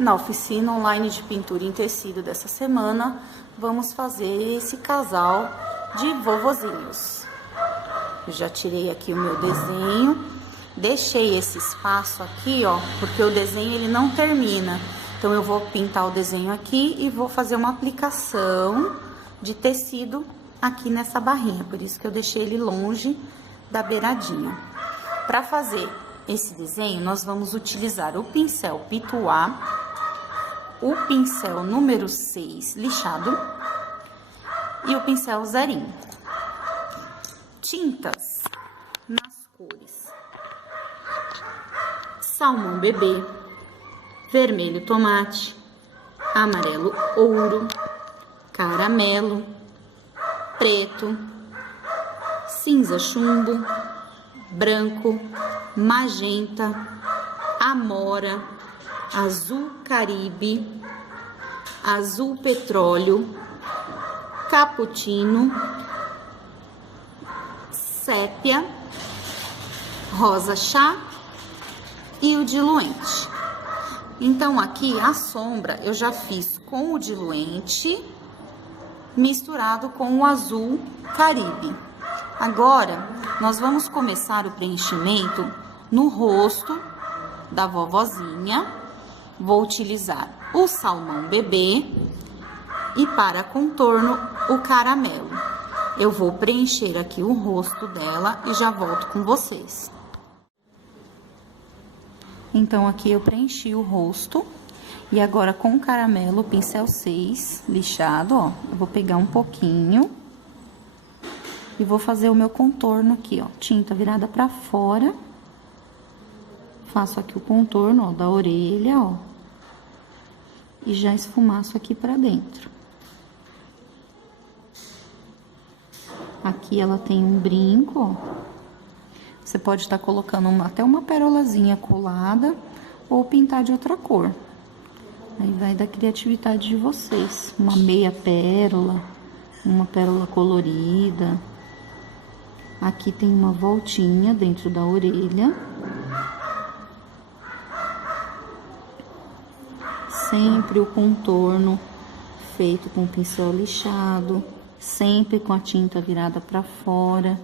Na oficina online de pintura em tecido dessa semana, vamos fazer esse casal de vovozinhos. Eu já tirei aqui o meu desenho, deixei esse espaço aqui, ó, porque o desenho ele não termina. Então eu vou pintar o desenho aqui e vou fazer uma aplicação de tecido aqui nessa barrinha, por isso que eu deixei ele longe da beiradinha. Para fazer esse desenho, nós vamos utilizar o pincel Pituá, o pincel número 6 lixado e o pincel zerinho. Tintas nas cores salmão bebê, vermelho tomate, amarelo ouro, caramelo, preto, cinza chumbo, branco, magenta, amora, azul caribe, azul petróleo, cappuccino, sépia, rosa chá e o diluente. Então aqui a sombra eu já fiz com o diluente misturado com o azul caribe. Agora nós vamos começar o preenchimento no rosto da vovozinha. Vou utilizar o salmão bebê e para contorno o caramelo. Eu vou preencher aqui o rosto dela e já volto com vocês. Então aqui eu preenchi o rosto e agora com o caramelo, o pincel 6 lixado, ó, eu vou pegar um pouquinho e vou fazer o meu contorno aqui, ó, tinta virada pra fora. Faço aqui o contorno, ó, da orelha, ó, e já esfumaço aqui pra dentro. Aqui ela tem um brinco, ó. Você pode estar colocando até uma perolazinha colada ou pintar de outra cor. Aí vai da criatividade de vocês. Uma meia pérola, uma pérola colorida. Aqui tem uma voltinha dentro da orelha. Sempre o contorno feito com pincel lixado, sempre com a tinta virada para fora.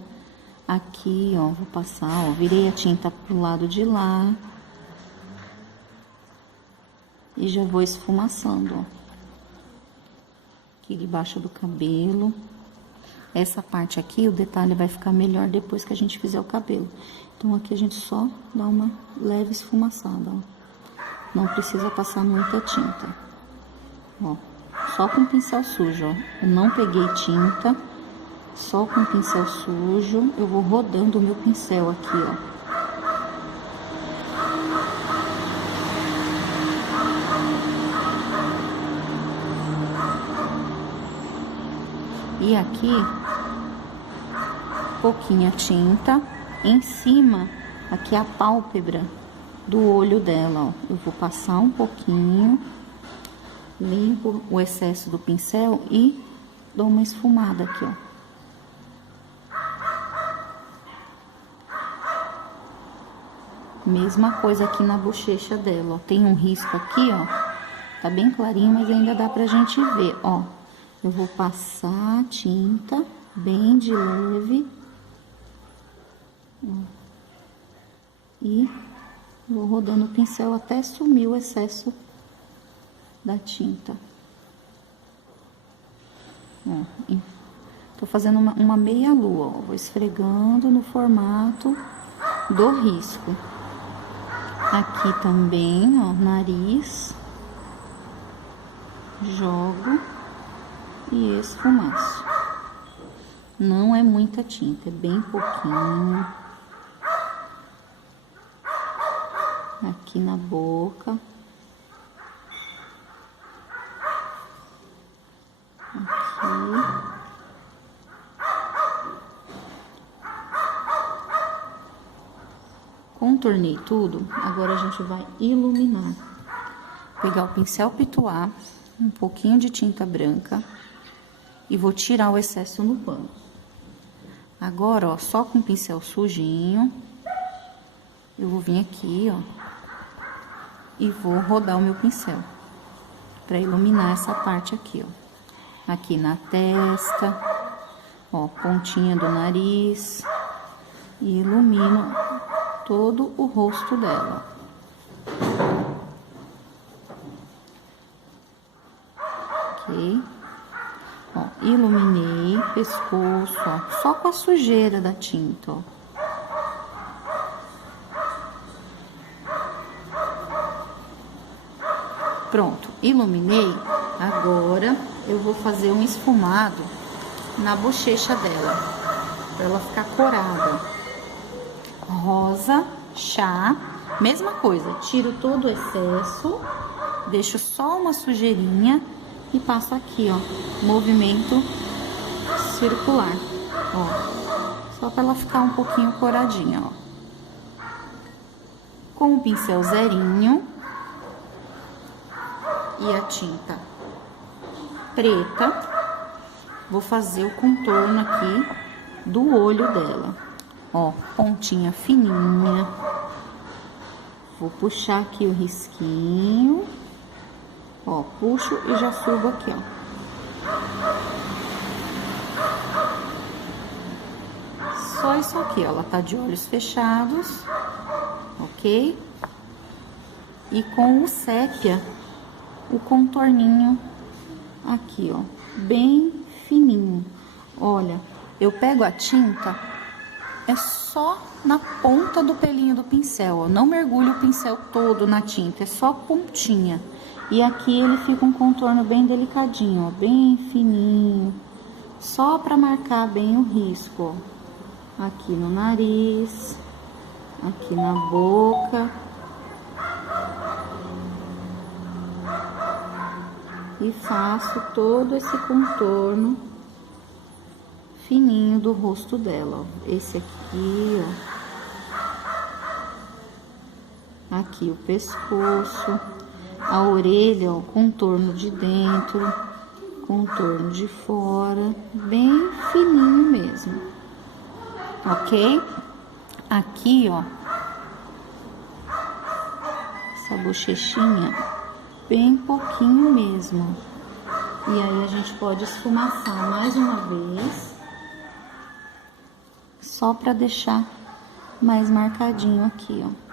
Aqui, ó, vou passar, ó, virei a tinta pro lado de lá. E já vou esfumaçando, ó. Aqui debaixo do cabelo. Essa parte aqui, o detalhe vai ficar melhor depois que a gente fizer o cabelo. Então, aqui a gente só dá uma leve esfumaçada, ó. Não precisa passar muita tinta. Ó, só com pincel sujo, ó. Eu não peguei tinta. Só com pincel sujo, eu vou rodando o meu pincel aqui, ó. E aqui, pouquinha tinta, em cima, aqui a pálpebra do olho dela, ó. Eu vou passar um pouquinho, limpo o excesso do pincel e dou uma esfumada aqui, ó. Mesma coisa aqui na bochecha dela, ó. Tem um risco aqui, ó. Tá bem clarinho, mas ainda dá pra gente ver, ó. Eu vou passar a tinta bem de leve. Ó. E vou rodando o pincel até sumir o excesso da tinta. Ó. Tô fazendo uma meia lua, ó. Vou esfregando no formato do risco. Aqui também, ó, nariz, jogo e esfumaço. Não é muita tinta, é bem pouquinho. Aqui na boca. Aqui. Contornei tudo, agora a gente vai iluminar. Pegar o pincel Pituá, um pouquinho de tinta branca e vou tirar o excesso no pano. Agora, ó, só com o pincel sujinho, eu vou vir aqui, ó, e vou rodar o meu pincel para iluminar essa parte aqui, ó. Aqui na testa, ó, pontinha do nariz, e ilumino todo o rosto dela. Ok? Ó, iluminei pescoço, ó, só com a sujeira da tinta, ó. Pronto, iluminei. Agora eu vou fazer um esfumado na bochecha dela, pra ela ficar corada. Rosa, chá, mesma coisa, tiro todo o excesso, deixo só uma sujeirinha e passo aqui, ó, movimento circular, ó, só pra ela ficar um pouquinho coradinha, ó. Com o pincel zerinho e a tinta preta, vou fazer o contorno aqui do olho dela. Ó, pontinha fininha. Vou puxar aqui o risquinho. Ó, puxo e já subo aqui, ó. Só isso aqui, ó, ela tá de olhos fechados, ok? E com o sépia, o contorninho aqui, ó, bem fininho. Olha, eu pego a tinta, é só na ponta do pelinho do pincel, ó, não mergulho o pincel todo na tinta, é só pontinha. E aqui ele fica um contorno bem delicadinho, ó, bem fininho, só pra marcar bem o risco, ó. Aqui no nariz, aqui na boca. E faço todo esse contorno fininho do rosto dela, ó. Esse aqui, ó. Aqui o pescoço, a orelha, ó, contorno de dentro, contorno de fora, bem fininho mesmo, ok? Aqui, ó, essa bochechinha, bem pouquinho mesmo. E aí a gente pode esfumaçar mais uma vez, só pra deixar mais marcadinho aqui, ó.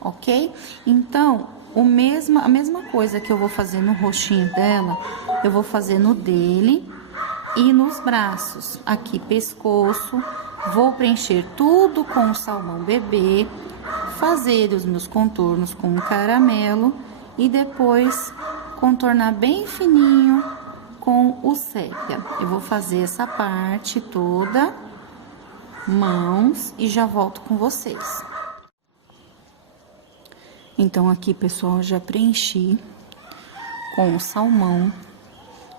Ok? Então, a mesma coisa que eu vou fazer no rostinho dela, eu vou fazer no dele e nos braços. Aqui, pescoço, vou preencher tudo com o salmão bebê, fazer os meus contornos com um caramelo e depois contornar bem fininho com o sépia. Eu vou fazer essa parte toda, mãos, e já volto com vocês. Então, aqui, pessoal, já preenchi com o salmão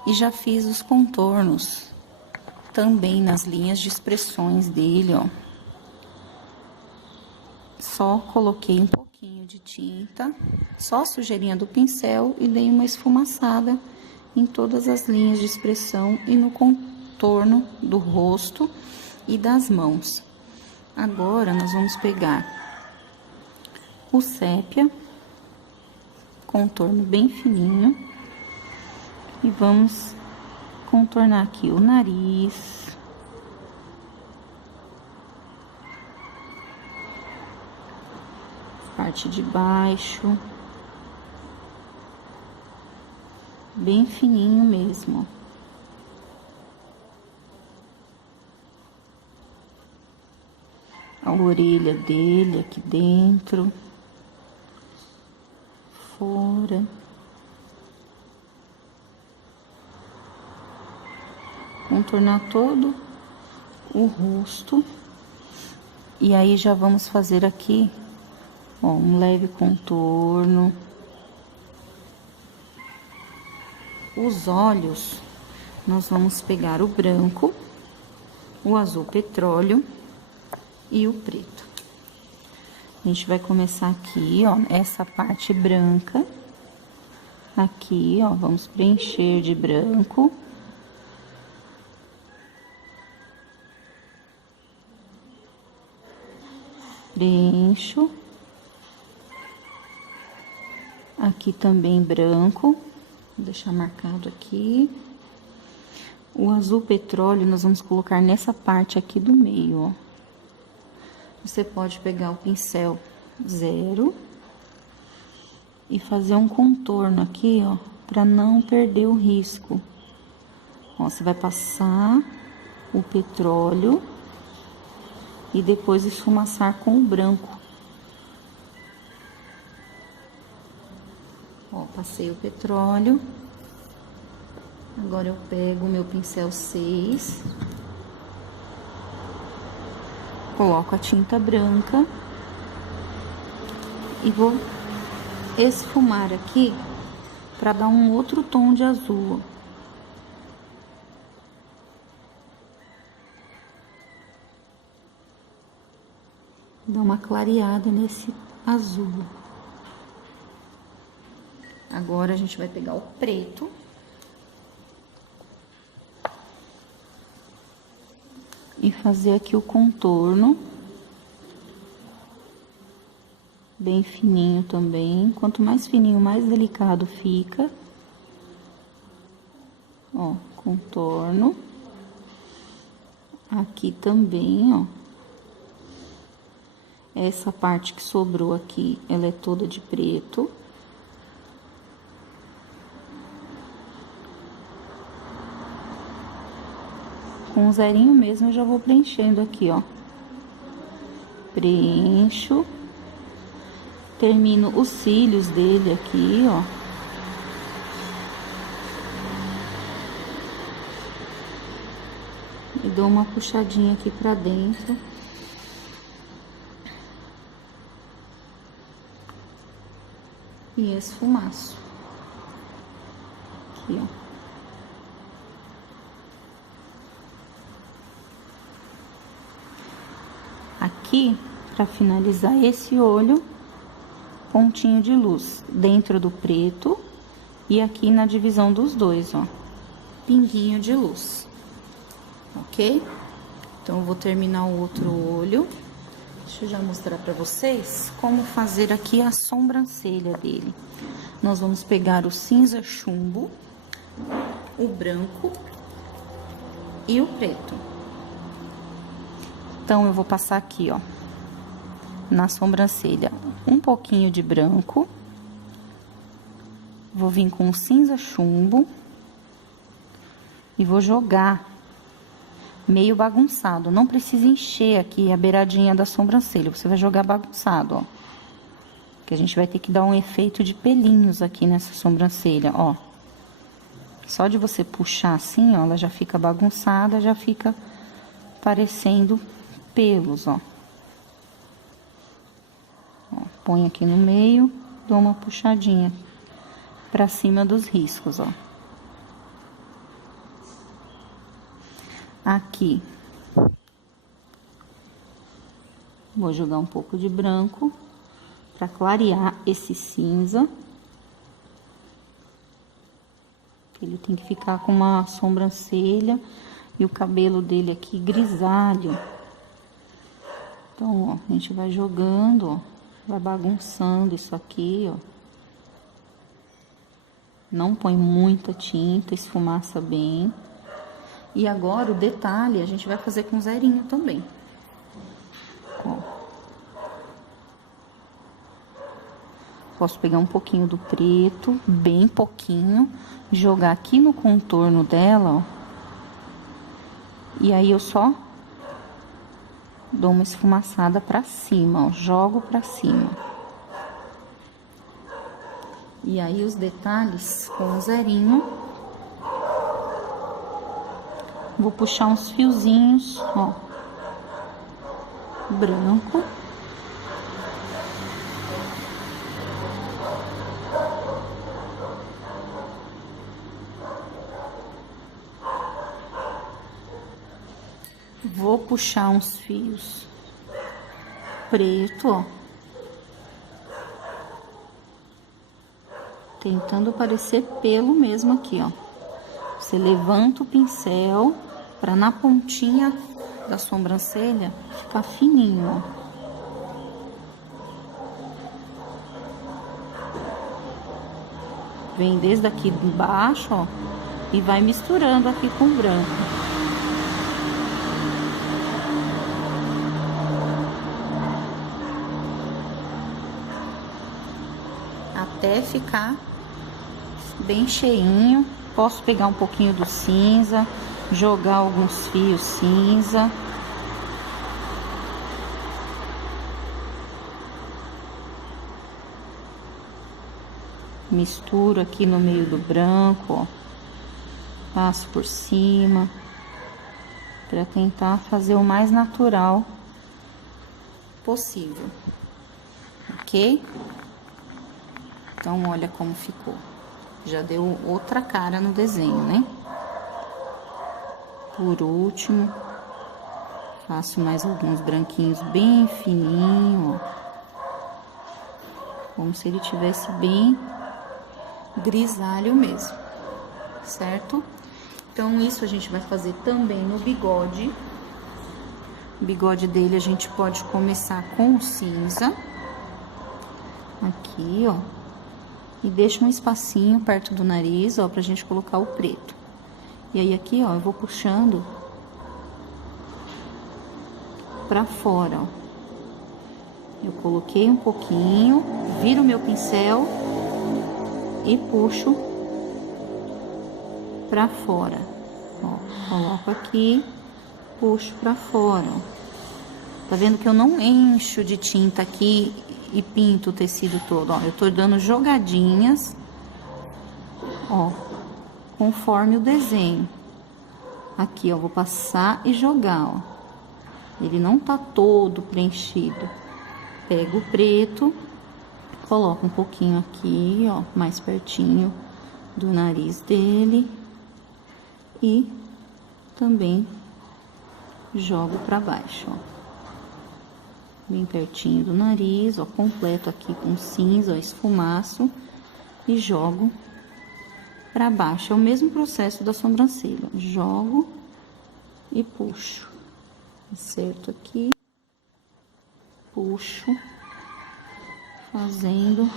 e já fiz os contornos também nas linhas de expressões dele, ó. Só coloquei um pouquinho de tinta, só a sujeirinha do pincel e dei uma esfumaçada em todas as linhas de expressão e no contorno do rosto e das mãos. Agora, nós vamos pegar o sépia, contorno bem fininho, e vamos contornar aqui o nariz, parte de baixo, bem fininho mesmo. A orelha dele aqui dentro, fora. Contornar todo o rosto. E aí já vamos fazer aqui, ó, um leve contorno. Os olhos, nós vamos pegar o branco, o azul petróleo e o preto. A gente vai começar aqui, ó, essa parte branca. Aqui, ó, vamos preencher de branco. Preencho. Aqui também branco, vou deixar marcado aqui. O azul petróleo nós vamos colocar nessa parte aqui do meio, ó. Você pode pegar o pincel 0 e fazer um contorno aqui, ó, pra não perder o risco. Ó, você vai passar o petróleo e depois esfumaçar com o branco. Ó, passei o petróleo. Agora eu pego o meu pincel 6. Coloco a tinta branca. E vou esfumar aqui para dar um outro tom de azul. Dá uma clareada nesse azul. Agora a gente vai pegar o preto. E fazer aqui o contorno. Bem fininho também. Quanto mais fininho, mais delicado fica. Ó, contorno. Aqui também, ó. Essa parte que sobrou aqui, ela é toda de preto. Com um zerinho mesmo, eu já vou preenchendo aqui, ó. Preencho. Termino os cílios dele aqui, ó. E dou uma puxadinha aqui pra dentro. E esfumaço. Aqui, ó. Aqui, para finalizar esse olho, pontinho de luz dentro do preto e aqui na divisão dos dois, ó, pinguinho de luz, ok? Então, eu vou terminar o outro olho. Deixa eu já mostrar para vocês como fazer aqui a sobrancelha dele. Nós vamos pegar o cinza chumbo, o branco e o preto. Então, eu vou passar aqui, ó, na sobrancelha, um pouquinho de branco. Vou vir com o cinza chumbo. E vou jogar meio bagunçado. Não precisa encher aqui a beiradinha da sobrancelha. Você vai jogar bagunçado, ó. Que a gente vai ter que dar um efeito de pelinhos aqui nessa sobrancelha, ó. Só de você puxar assim, ó, ela já fica bagunçada, já fica parecendo pelos, ó. Ó, põe aqui no meio, dou uma puxadinha pra cima dos riscos, ó. Aqui, vou jogar um pouco de branco pra clarear esse cinza. Ele tem que ficar com uma sobrancelha e o cabelo dele aqui grisalho. Então, ó, a gente vai jogando, ó, vai bagunçando isso aqui, ó. Não põe muita tinta, esfumaça bem. E agora, o detalhe, a gente vai fazer com zerinho também. Ó. Posso pegar um pouquinho do preto, bem pouquinho, jogar aqui no contorno dela, ó. E aí, eu só dou uma esfumaçada pra cima, ó, jogo pra cima. E aí, os detalhes com o zerinho. Vou puxar uns fiozinhos, ó, branco. Vou puxar uns fios preto, ó. Tentando parecer pelo mesmo aqui, ó. Você levanta o pincel pra na pontinha da sobrancelha ficar fininho, ó. Vem desde aqui de baixo, ó, e vai misturando aqui com o branco. Até ficar bem cheinho. Posso pegar um pouquinho do cinza, jogar alguns fios cinza. Misturo aqui no meio do branco, ó. Passo por cima, para tentar fazer o mais natural possível, ok? Então, olha como ficou. Já deu outra cara no desenho, né? Por último, faço mais alguns branquinhos bem fininho, ó. Como se ele tivesse bem grisalho mesmo, certo? Então, isso a gente vai fazer também no bigode. O bigode dele a gente pode começar com o cinza. Aqui, ó. E deixa um espacinho perto do nariz, ó, pra gente colocar o preto. E aí, aqui, ó, eu vou puxando pra fora, ó. Eu coloquei um pouquinho, viro o meu pincel e puxo pra fora, ó. Coloco aqui, puxo pra fora, ó. Tá vendo que eu não encho de tinta aqui e pinto o tecido todo, ó. Eu tô dando jogadinhas, ó, conforme o desenho. Aqui, ó, vou passar e jogar, ó. Ele não tá todo preenchido. Pego o preto, coloco um pouquinho aqui, ó, mais pertinho do nariz dele. E também jogo pra baixo, ó. Bem pertinho do nariz, ó, completo aqui com cinza, ó, esfumaço. E jogo pra baixo. É o mesmo processo da sobrancelha. Jogo e puxo. Acerto aqui. Puxo. Fazendo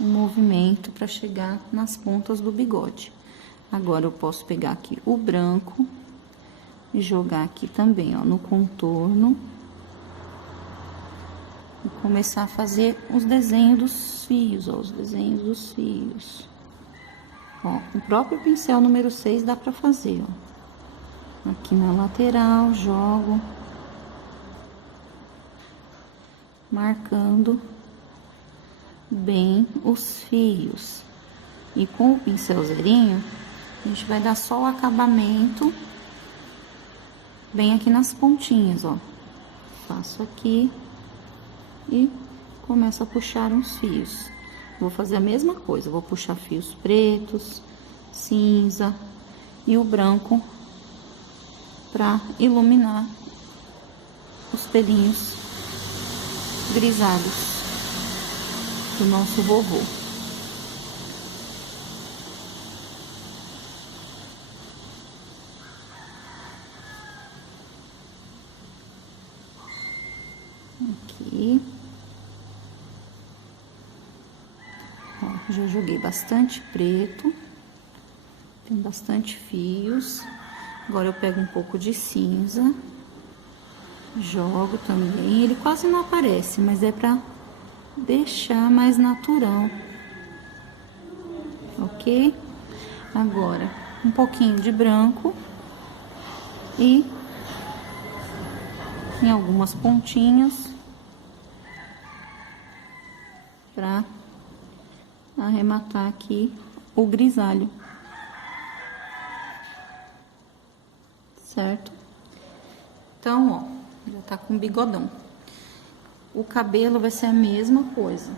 um movimento pra chegar nas pontas do bigode. Agora, eu posso pegar aqui o branco e jogar aqui também, ó, no contorno. E começar a fazer os desenhos dos fios, ó, os desenhos dos fios. Ó, o próprio pincel número 6 dá pra fazer, ó. Aqui na lateral, jogo. Marcando bem os fios. E com o pincel zerinho, a gente vai dar só o acabamento bem aqui nas pontinhas, ó. Faço aqui e começo a puxar uns fios. Vou fazer a mesma coisa, vou puxar fios pretos, cinza e o branco para iluminar os pelinhos grisalhos do nosso vovô. Aqui. Ó, já joguei bastante preto. Tem bastante fios. Agora eu pego um pouco de cinza. Jogo também. Ele quase não aparece, mas é pra deixar mais natural. Ok? Agora, um pouquinho de branco. E em algumas pontinhas para arrematar aqui o grisalho, certo? Então, ó, já tá com bigodão. O cabelo vai ser a mesma coisa.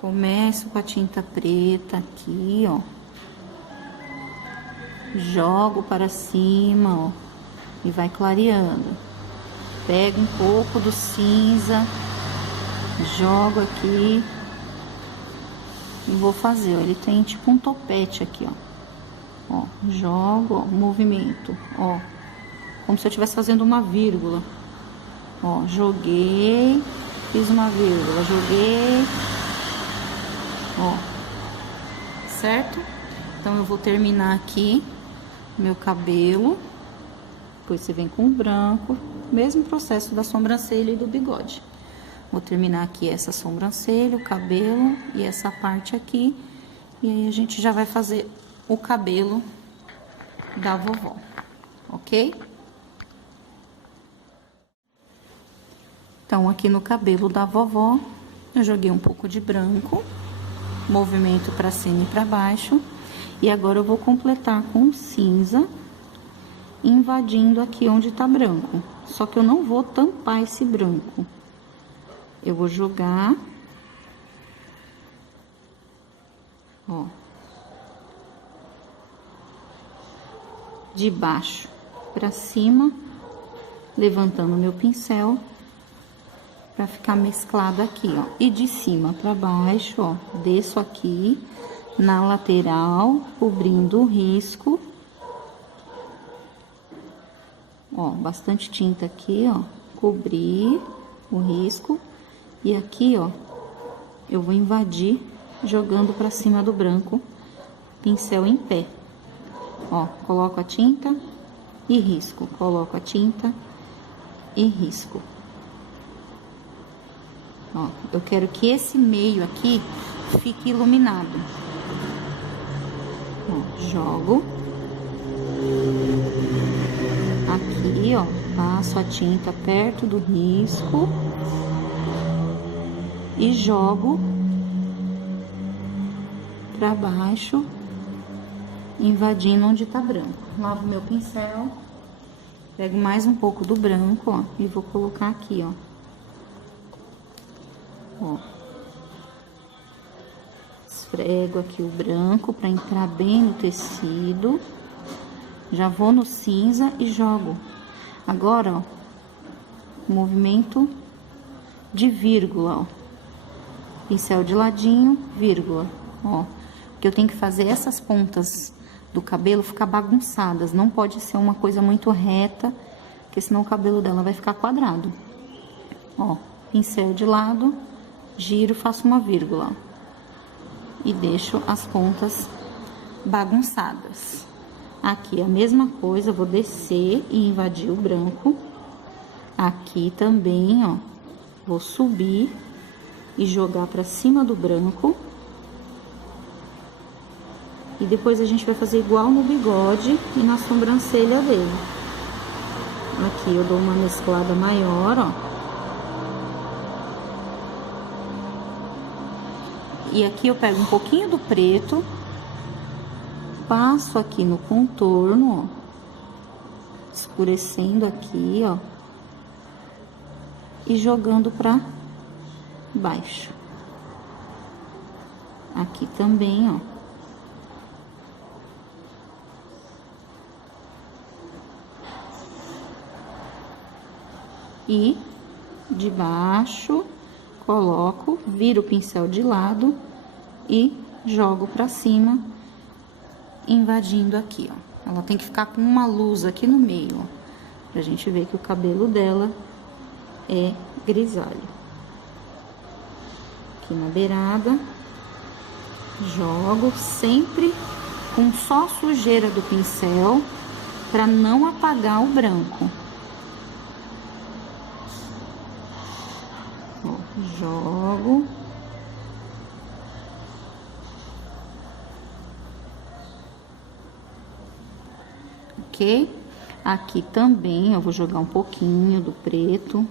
Começo com a tinta preta aqui, ó. Jogo para cima, ó. E vai clareando. Pego um pouco do cinza, jogo aqui e vou fazer, ó. Ele tem tipo um topete aqui, ó. Ó, jogo, ó, movimento, ó. Como se eu estivesse fazendo uma vírgula. Ó, joguei, fiz uma vírgula, joguei, ó, certo? Então, eu vou terminar aqui meu cabelo, depois você vem com o branco, mesmo processo da sobrancelha e do bigode. Vou terminar aqui essa sobrancelha, o cabelo e essa parte aqui, e aí a gente já vai fazer o cabelo da vovó, ok? Então, aqui no cabelo da vovó, eu joguei um pouco de branco, movimento pra cima e pra baixo, e agora eu vou completar com cinza, invadindo aqui onde tá branco. Só que eu não vou tampar esse branco. Eu vou jogar, ó, de baixo pra cima, levantando meu pincel pra ficar mesclado aqui, ó. E de cima pra baixo, ó, desço aqui na lateral, cobrindo o risco. Ó, bastante tinta aqui, ó, cobrir o risco. E aqui, ó, eu vou invadir jogando pra cima do branco, pincel em pé. Ó, coloco a tinta e risco, coloco a tinta e risco. Ó, eu quero que esse meio aqui fique iluminado. Ó, jogo. Aqui, ó, passo a tinta perto do risco. E jogo pra baixo, invadindo onde tá branco. Lavo meu pincel, pego mais um pouco do branco, ó, e vou colocar aqui, ó. Ó. Esfrego aqui o branco pra entrar bem no tecido. Já vou no cinza e jogo. Agora, ó, movimento de vírgula, ó. Pincel de ladinho, vírgula, ó. Porque eu tenho que fazer essas pontas do cabelo ficar bagunçadas. Não pode ser uma coisa muito reta, porque senão o cabelo dela vai ficar quadrado. Ó, pincel de lado, giro, faço uma vírgula, ó. E deixo as pontas bagunçadas. Aqui a mesma coisa, vou descer e invadir o branco. Aqui também, ó, vou subir e jogar pra cima do branco. E depois a gente vai fazer igual no bigode e na sobrancelha dele. Aqui eu dou uma mesclada maior, ó. E aqui eu pego um pouquinho do preto, passo aqui no contorno, ó, escurecendo aqui, ó, e jogando pra baixo. Aqui também, ó. E de baixo, coloco, viro o pincel de lado e jogo pra cima, invadindo aqui, ó. Ela tem que ficar com uma luz aqui no meio, ó, pra gente ver que o cabelo dela é grisalho. Aqui na beirada, jogo sempre com só sujeira do pincel para não apagar o branco. Ó, jogo. Ok? Aqui também eu vou jogar um pouquinho do preto,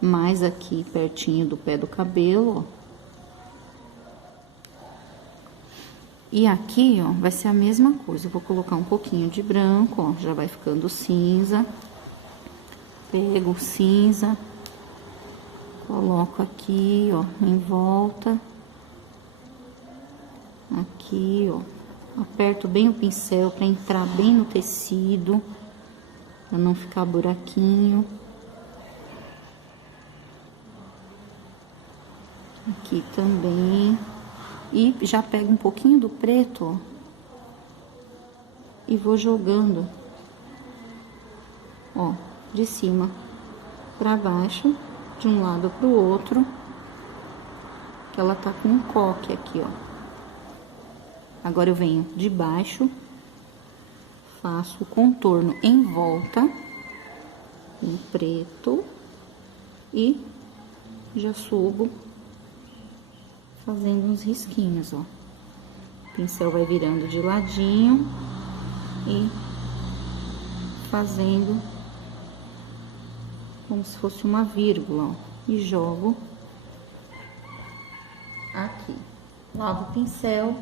mais aqui pertinho do pé do cabelo, ó. E aqui, ó, vai ser a mesma coisa. Eu vou colocar um pouquinho de branco, ó, já vai ficando cinza. Pego o cinza, coloco aqui, ó, em volta. Aqui, ó, aperto bem o pincel para entrar bem no tecido, para não ficar buraquinho. Aqui também. E já pego um pouquinho do preto, ó, e vou jogando, ó, de cima pra baixo, de um lado pro outro, que ela tá com um coque aqui, ó. Agora eu venho de baixo, faço o contorno em volta, em preto, e já subo fazendo uns risquinhos, ó. O pincel vai virando de ladinho e fazendo como se fosse uma vírgula, ó. E jogo aqui. Lavo o pincel.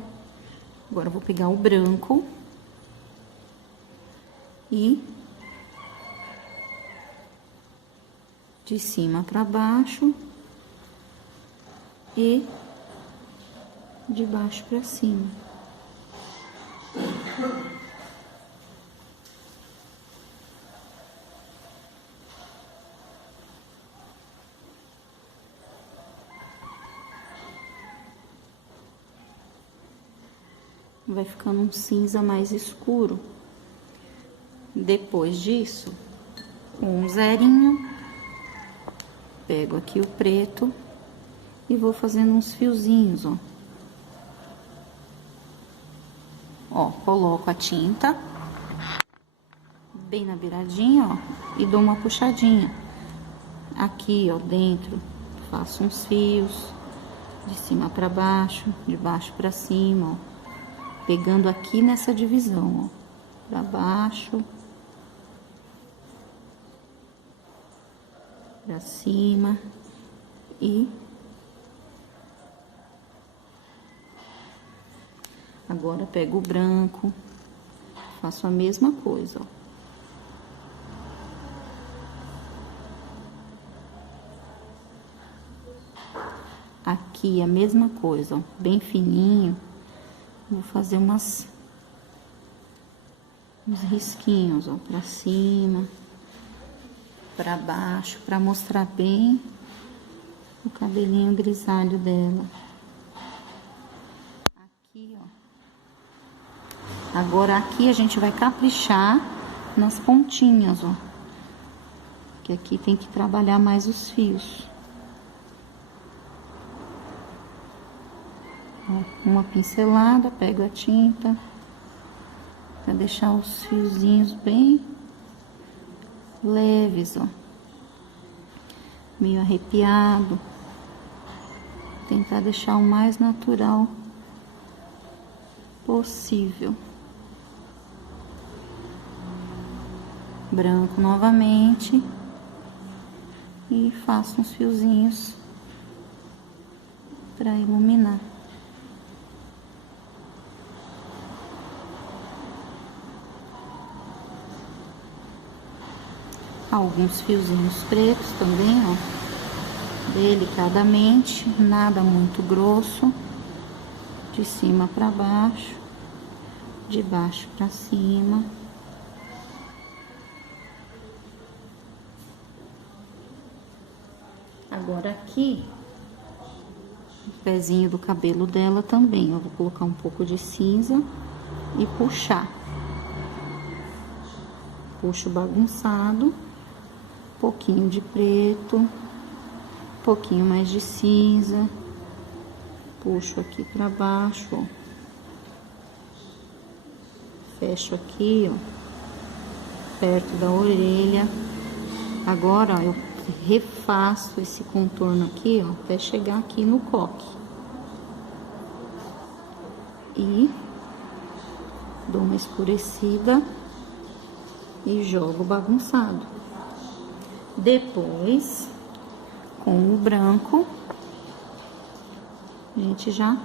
Agora eu vou pegar o branco e de cima para baixo e de baixo para cima. Vai ficando um cinza mais escuro. Depois disso, com um zerinho, pego aqui o preto e vou fazendo uns fiozinhos, ó. Ó, coloco a tinta bem na beiradinha, ó, e dou uma puxadinha. Aqui, ó, dentro, faço uns fios de cima para baixo, de baixo para cima, ó. Pegando aqui nessa divisão, ó, pra baixo, pra cima e agora pego o branco, faço a mesma coisa, ó. Aqui a mesma coisa, ó, bem fininho. Vou fazer uns risquinhos, ó, pra cima, pra baixo, pra mostrar bem o cabelinho grisalho dela. Aqui, ó. Agora aqui a gente vai caprichar nas pontinhas, ó. Que aqui tem que trabalhar mais os fios. Uma pincelada, pego a tinta para deixar os fiozinhos bem leves, ó, meio arrepiado. Tentar deixar o mais natural possível. Branco novamente e faço uns fiozinhos para iluminar. Alguns fiozinhos pretos também, ó, delicadamente, nada muito grosso, de cima para baixo, de baixo para cima. Agora aqui, o pezinho do cabelo dela também, eu vou colocar um pouco de cinza e puxar. Puxo bagunçado. Pouquinho de preto, pouquinho mais de cinza, puxo aqui pra baixo, ó. Fecho aqui, ó, perto da orelha. Agora, ó, eu refaço esse contorno aqui, ó, até chegar aqui no coque. E dou uma escurecida e jogo bagunçado. Depois, com o branco, a gente já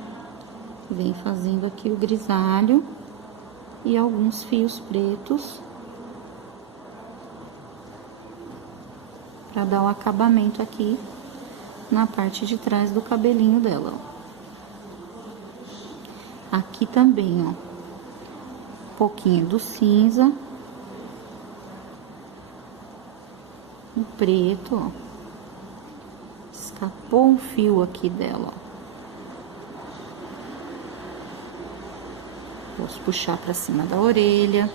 vem fazendo aqui o grisalho e alguns fios pretos para dar o acabamento aqui na parte de trás do cabelinho dela, ó. Aqui também, ó, um pouquinho do cinza. O preto, ó. Escapou um fio aqui dela, ó. Posso puxar pra cima da orelha.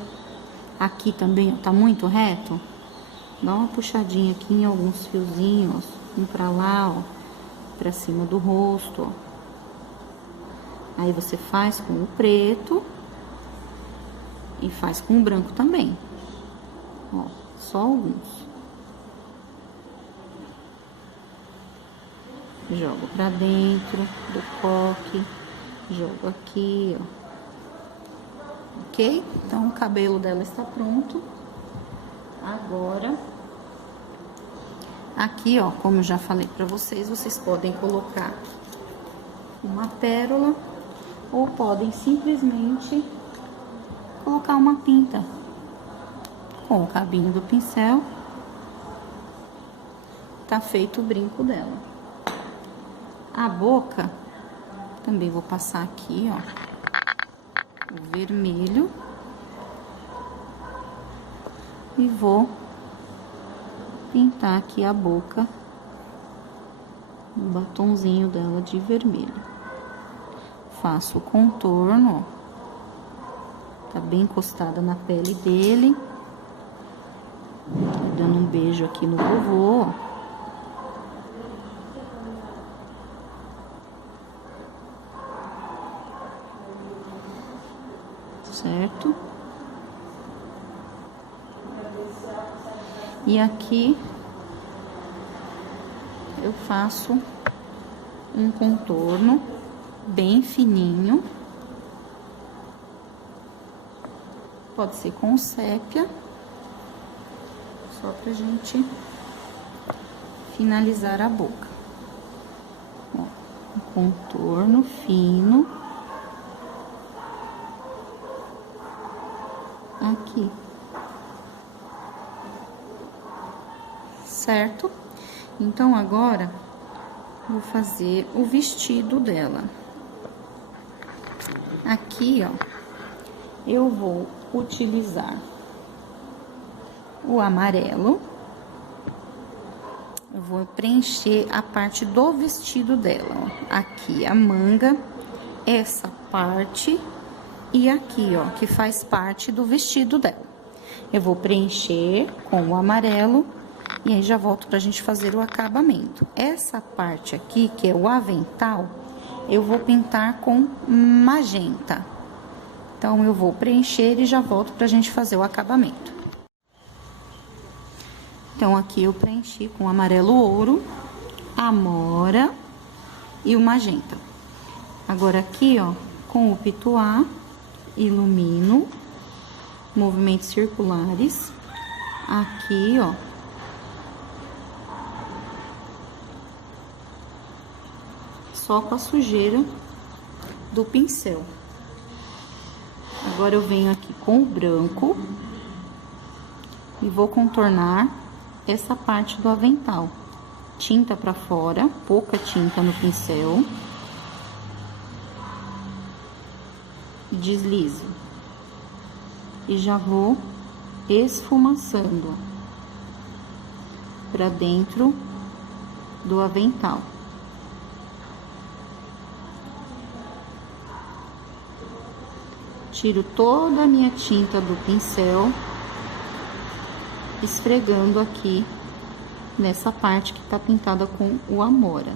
Aqui também, ó, tá muito reto. Dá uma puxadinha aqui em alguns fiozinhos, um pra lá, ó, pra cima do rosto, ó. Aí você faz com o preto e faz com o branco também. Ó, só alguns. Jogo pra dentro do coque, jogo aqui, ó. Ok? Então, o cabelo dela está pronto. Agora, aqui, ó, como eu já falei pra vocês, vocês podem colocar uma pérola ou podem simplesmente colocar uma pinta com o cabinho do pincel. Tá feito o brinco dela. A boca, também vou passar aqui, ó, o vermelho. E vou pintar aqui a boca, o batonzinho dela de vermelho. Faço o contorno, ó, tá bem encostada na pele dele. Dando um beijo aqui no vovô, ó. Certo? E aqui eu faço um contorno bem fininho. Pode ser com sépia, só pra gente finalizar a boca. Ó, um contorno fino. Aqui. Certo? Então, agora, vou fazer o vestido dela. Aqui, ó, eu vou utilizar o amarelo. Eu vou preencher a parte do vestido dela, ó. Aqui a manga, essa parte e aqui, ó, que faz parte do vestido dela. Eu vou preencher com o amarelo e aí já volto pra gente fazer o acabamento. Essa parte aqui, que é o avental, eu vou pintar com magenta. Então, eu vou preencher e já volto pra gente fazer o acabamento. Então, aqui eu preenchi com o amarelo ouro, a mora e o magenta. Agora, aqui, ó, com o pituá, ilumino, movimentos circulares, aqui, ó. Só com a sujeira do pincel. Agora eu venho aqui com o branco e vou contornar essa parte do avental. Tinta pra fora, pouca tinta no pincel. Deslizo. E já vou esfumaçando pra dentro do avental. Tiro toda a minha tinta do pincel, esfregando aqui nessa parte que tá pintada com o amora.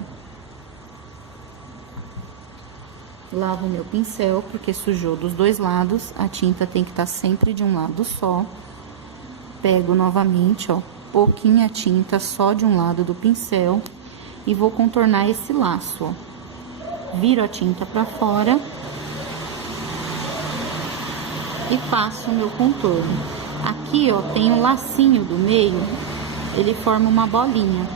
Lavo meu pincel, porque sujou dos dois lados, a tinta tem que estar sempre de um lado só. Pego novamente, ó, pouquinha tinta só de um lado do pincel e vou contornar esse laço, ó. Viro a tinta pra fora e faço o meu contorno. Aqui, ó, tem um lacinho do meio, ele forma uma bolinha.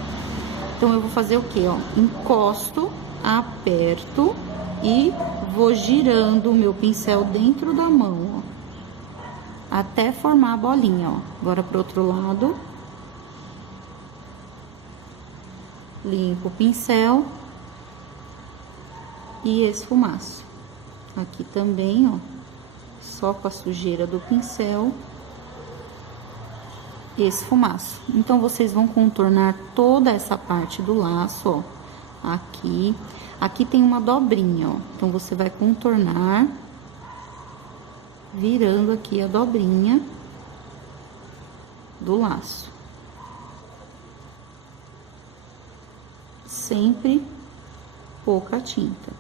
Então, eu vou fazer o quê, ó? Encosto, aperto e vou girando o meu pincel dentro da mão, ó, até formar a bolinha, ó. Agora, pro outro lado. Limpo o pincel e esfumaço. Aqui também, ó, só com a sujeira do pincel, esfumaço. Então, vocês vão contornar toda essa parte do laço, ó, aqui. Aqui tem uma dobrinha, ó, então você vai contornar, virando aqui a dobrinha do laço. Sempre pouca tinta.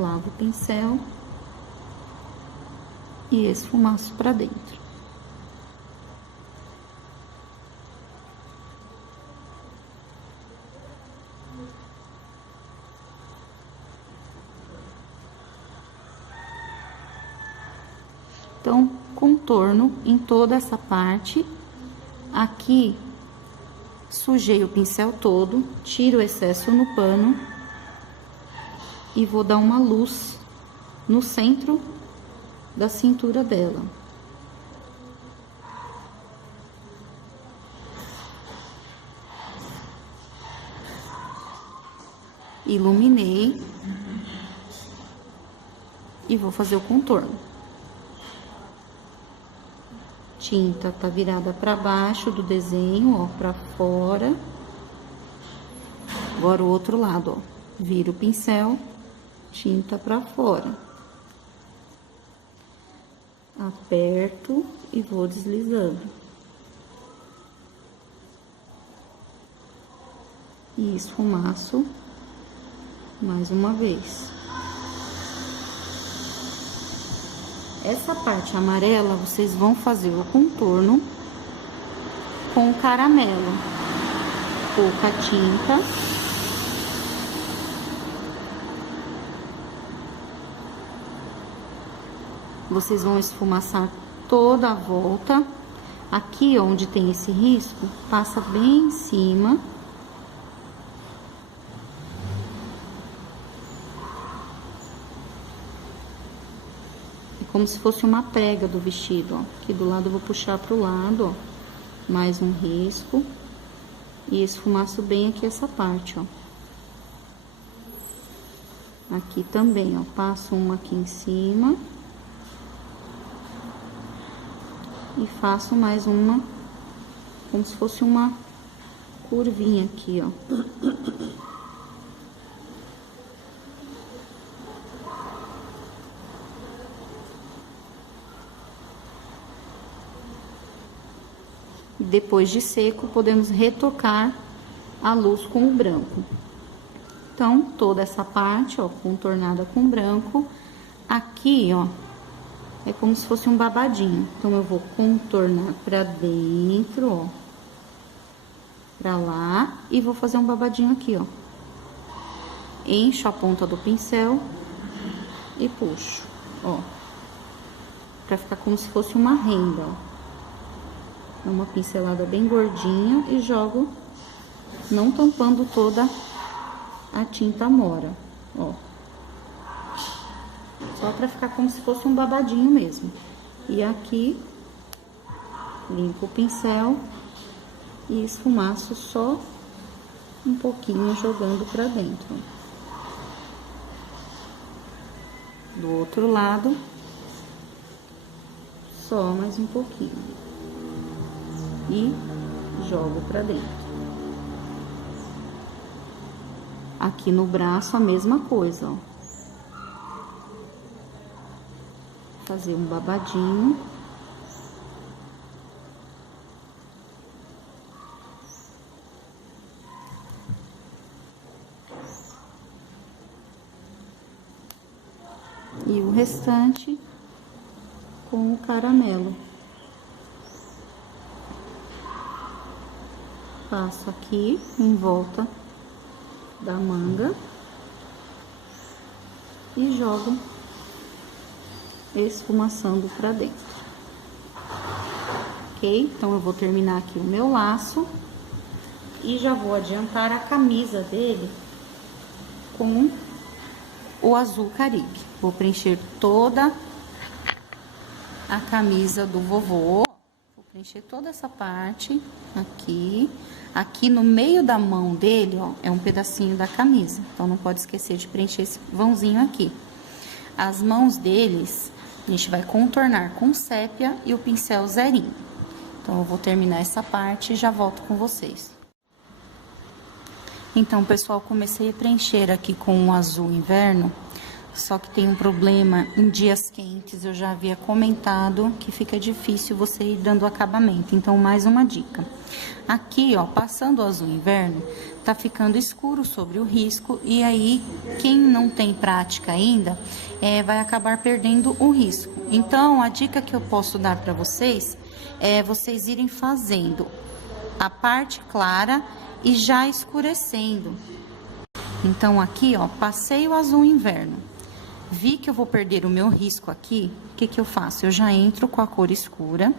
lavo o pincel e esfumaço pra dentro. Então, contorno em toda essa parte. Aqui, sujei o pincel todo, tiro o excesso no pano e vou dar uma luz no centro da cintura dela. Iluminei e vou fazer o contorno. Tinta tá virada para baixo do desenho, ó, para fora. Agora o outro lado, ó, viro o pincel, tinta para fora. Aperto e vou deslizando. E esfumaço mais uma vez. Essa parte amarela, vocês vão fazer o contorno com o caramelo. Pouca tinta. Vocês vão esfumaçar toda a volta. Aqui, onde tem esse risco, passa bem em cima. Como se fosse uma prega do vestido, ó. Aqui do lado eu vou puxar pro lado, ó. Mais um risco. E esfumaço bem aqui essa parte, ó. Aqui também, ó. Passo uma aqui em cima. E faço mais uma, como se fosse uma curvinha aqui, ó. Depois de seco, podemos retocar a luz com o branco. Então, toda essa parte, ó, contornada com branco. Aqui, ó, é como se fosse um babadinho. Então, eu vou contornar pra dentro, ó, pra lá, e vou fazer um babadinho aqui, ó. Encho a ponta do pincel e puxo, ó, pra ficar como se fosse uma renda, ó. É uma pincelada bem gordinha e jogo, não tampando toda a tinta mora, ó. Só pra ficar como se fosse um babadinho mesmo. E aqui, limpo o pincel e esfumaço só um pouquinho, jogando pra dentro. Do outro lado, só mais um pouquinho. E jogo pra dentro. Aqui no braço, a mesma coisa, ó. Fazer um babadinho. E o restante com o caramelo. Passo aqui em volta da manga e jogo esfumaçando pra dentro. Ok? Então, eu vou terminar aqui o meu laço e já vou adiantar a camisa dele com o azul Caribe. Vou preencher toda a camisa do vovô. Vou preencher toda essa parte aqui. Aqui no meio da mão dele, ó, é um pedacinho da camisa. Então, não pode esquecer de preencher esse vãozinho aqui. As mãos deles, a gente vai contornar com sépia e o pincel zerinho. Então, eu vou terminar essa parte e já volto com vocês. Então, pessoal, comecei a preencher aqui com o azul inverno Só que tem um problema, em dias quentes eu já havia comentado que fica difícil você ir dando acabamento. Então, mais uma dica. Aqui, ó, passando o azul inverno, tá ficando escuro sobre o risco. E aí, quem não tem prática ainda, vai acabar perdendo o risco. Então, a dica que eu posso dar para vocês é vocês irem fazendo a parte clara e já escurecendo. Então, aqui, ó, passei o azul inverno. Vi que eu vou perder o meu risco aqui, o que que eu faço? Eu já entro com a cor escura,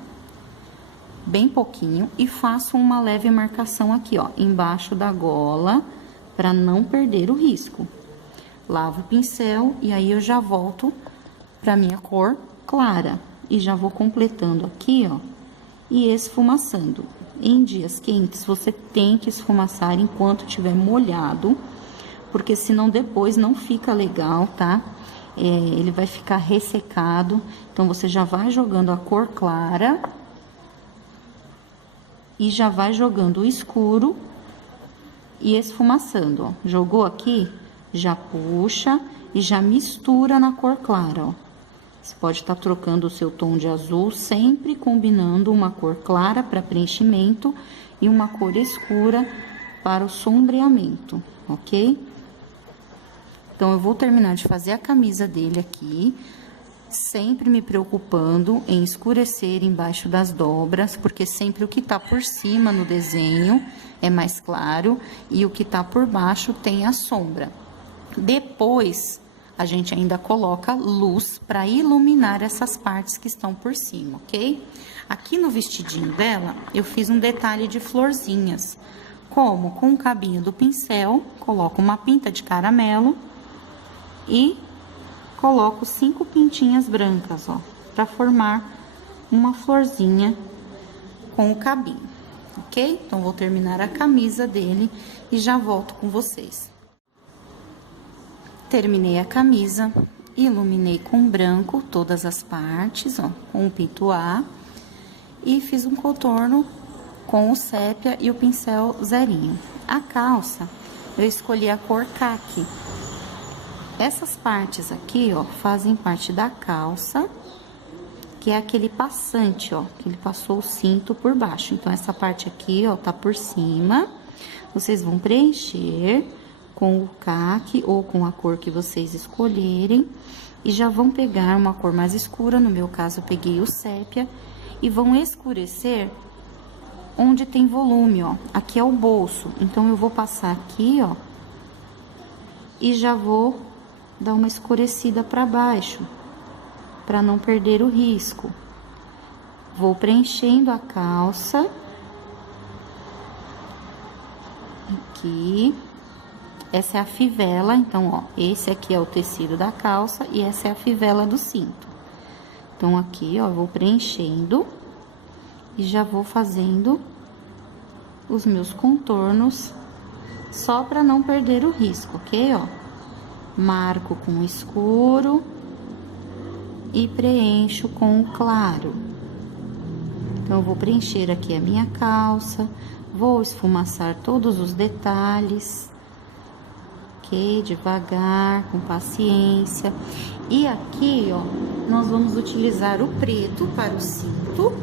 bem pouquinho, e faço uma leve marcação aqui, ó, embaixo da gola, para não perder o risco. Lavo o pincel e aí eu já volto para minha cor clara. E já vou completando aqui, ó, e esfumaçando. Em dias quentes, você tem que esfumaçar enquanto estiver molhado, porque senão depois não fica legal, tá? Ele vai ficar ressecado. Então, você já vai jogando a cor clara e já vai jogando o escuro e esfumaçando, ó. Jogou aqui, já puxa e já mistura na cor clara, ó. Você pode estar trocando o seu tom de azul, sempre combinando uma cor clara para preenchimento e uma cor escura para o sombreamento, ok? Então, eu vou terminar de fazer a camisa dele aqui, sempre me preocupando em escurecer embaixo das dobras, porque sempre o que tá por cima no desenho é mais claro e o que tá por baixo tem a sombra. Depois, a gente ainda coloca luz para iluminar essas partes que estão por cima, ok? Aqui no vestidinho dela, eu fiz um detalhe de florzinhas. Como? Com o cabinho do pincel, coloco uma pinta de caramelo e coloco 5 pintinhas brancas, ó, para formar uma florzinha com o cabinho, ok? Então, vou terminar a camisa dele e já volto com vocês. Terminei a camisa, iluminei com branco todas as partes, ó, com o pintuá, e fiz um contorno com o sépia e o pincel zerinho. A calça, eu escolhi a cor caqui. Essas partes aqui, ó, fazem parte da calça, que é aquele passante, ó, que ele passou o cinto por baixo. Então, essa parte aqui, ó, tá por cima. Vocês vão preencher com o caqui ou com a cor que vocês escolherem. E já vão pegar uma cor mais escura, no meu caso, eu peguei o sépia. E vão escurecer onde tem volume, ó. Aqui é o bolso. Então, eu vou passar aqui, ó, e já vou dar uma escurecida para baixo, para não perder o risco. Vou preenchendo a calça. Aqui. Essa é a fivela, então, ó, esse aqui é o tecido da calça e essa é a fivela do cinto. Então, aqui, ó, vou preenchendo e já vou fazendo os meus contornos, só para não perder o risco, ok, ó? Marco com escuro e preencho com o claro. Então, eu vou preencher aqui a minha calça, vou esfumaçar todos os detalhes, ok? Devagar, com paciência. E aqui, ó, nós vamos utilizar o preto para o cinto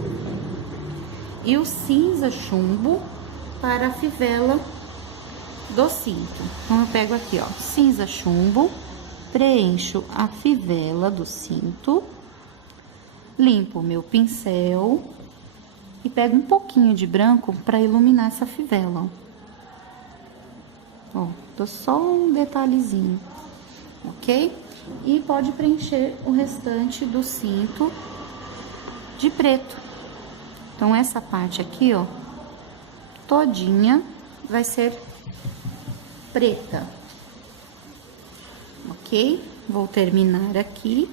e o cinza chumbo para a fivela do cinto. Então, eu pego aqui, ó, cinza chumbo, preencho a fivela do cinto, limpo o meu pincel e pego um pouquinho de branco para iluminar essa fivela, ó. Ó, tô só um detalhezinho, ok? E pode preencher o restante do cinto de preto. Então, essa parte aqui, ó, todinha vai ser preta, ok? Vou terminar aqui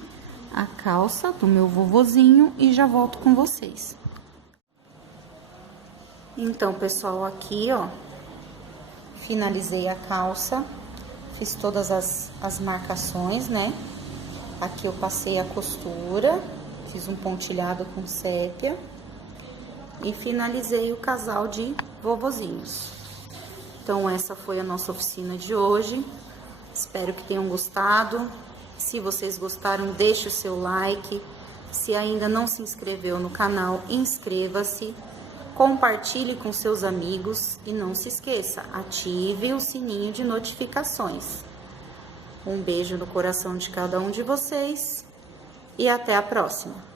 a calça do meu vovozinho e já volto com vocês. Então, pessoal, aqui, ó, finalizei a calça, fiz todas as marcações, né? Aqui eu passei a costura, fiz um pontilhado com sépia e finalizei o casal de vovozinhos. Então, essa foi a nossa oficina de hoje. Espero que tenham gostado. Se vocês gostaram, deixe o seu like. Se ainda não se inscreveu no canal, inscreva-se. Compartilhe com seus amigos e não se esqueça, ative o sininho de notificações. Um beijo no coração de cada um de vocês e até a próxima!